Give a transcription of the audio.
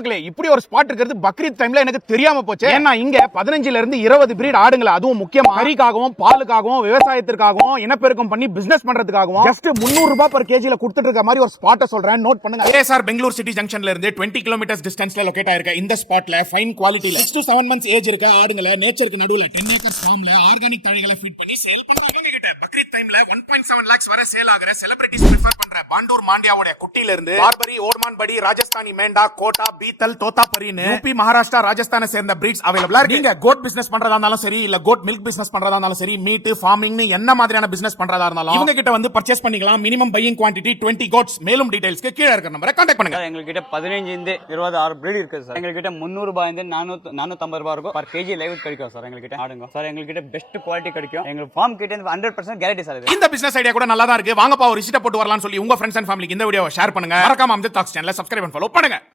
மக்களே, இப்படி ஒரு ஸ்பாட் இருக்கிறது பக்ரீத் டைம்ல எனக்கு தெரியாம போச்சு. ஏன்னா இங்க 15 இருந்து 20 பிரீட் ஆடுங்களை, அதுவும் முக்கியமா கறிக்காகவும் பாலுக்காகவும் விவசாயத்திற்காகவும் இனப்பெருக்கம் பண்ணி பிசினஸ் பண்றதுக்காகவும் ஜஸ்ட் 300 ரூபாய் per kg கொடுத்துட்டு இருக்க மாதிரி ஒரு ஸ்பாட்டை சொல்றேன், நோட் பண்ணுங்க. ஏஎஸ்ஆர் பெங்களூர் சிட்டி ஜங்ஷன்ல இருந்து 20 கிலோமீட்டர்ஸ் டிஸ்டன்ஸ்ல லொகேட் ஆயிருக்க இந்த ஸ்பாட்ல ஃபைன் குவாலிட்டில 6 to 7 months ஏஜ் இருக்க ஆடுங்களை நேச்சருக்கு நடுவுல 10 ஏக்கர்ஸ் ஃபார்ம்ல ஆர்கானிக் தழைகளை ஃபீட் பண்ணி சேல் பண்றாங்க. இவங்க கிட்ட பக்ரீத் டைம்ல 1.7 lakhs வரை சேல் ஆகுற செலிபிரிட்டிஸ் பிரெஃபர் பண்ற பாண்டூர் மாண்டியாவோட குட்டில இருந்து பார்பரி, ஓஸ்மானபாடி, ராஜஸ்தானி மேண்டா, கோட்டா, பீத்தல், தோத்தாபரின்னு யூபி, மகாராஷ்டிரா, ராஜஸ்தானை சேர்ந்த பிரீட்ஸ் அவைலபிளா இருக்கு. நீங்க கோட் பிசினஸ் பண்றதா இருந்தாலும் சரி, இல்ல கோட் மில்க் பிசினஸ் பண்றதா இருந்தாலும் சரி, மீட் ஃபார்மிங் என்ன மாதிரியான பிசினஸ் பண்றதா இருந்தாலும் இவங்க கிட்ட வந்து பர்ச்சேஸ் பண்ணிக்கலாம். Minimum buying quantity 20 goats. மேலும் டீடைல்ஸ்க்கு கீழ இருக்கிற நம்பரை கான்டாக்ட் பண்ணுங்க. எங்க கிட்ட 15 இருந்து 26 பிரீட் இருக்கு சார். எங்க கிட்ட 300 ரூபாய் இருந்து 450 ரூபாய் இருக்கும் per kg லைவ் கிடைக்கும் சார். எங்க கிட்ட ஆடுங்க சார். எங்க கிட்ட பெஸ்ட் குவாலிட்டி கிடைக்கும். எங்க ஃபார்ம் கிட்ட 100% கேரண்டி சார். இந்த பிசினஸ் ஐடியா கூட நல்லா தான் இருக்கு. வாங்கப்பா ஒரு விசிட் போட்டு வரலாம்னு சொல்லி உங்க ஃப்ரெண்ட்ஸ் அண்ட் ஃபேமிலிக்கு இந்த வீடியோவை ஷேர் பண்ணுங்க. மறக்காம அம்ஜத் டாக்ஸ் சேனலை சப்ஸ்கிரைப் அண்ட் ஃபாலோ பண்ணுங்க.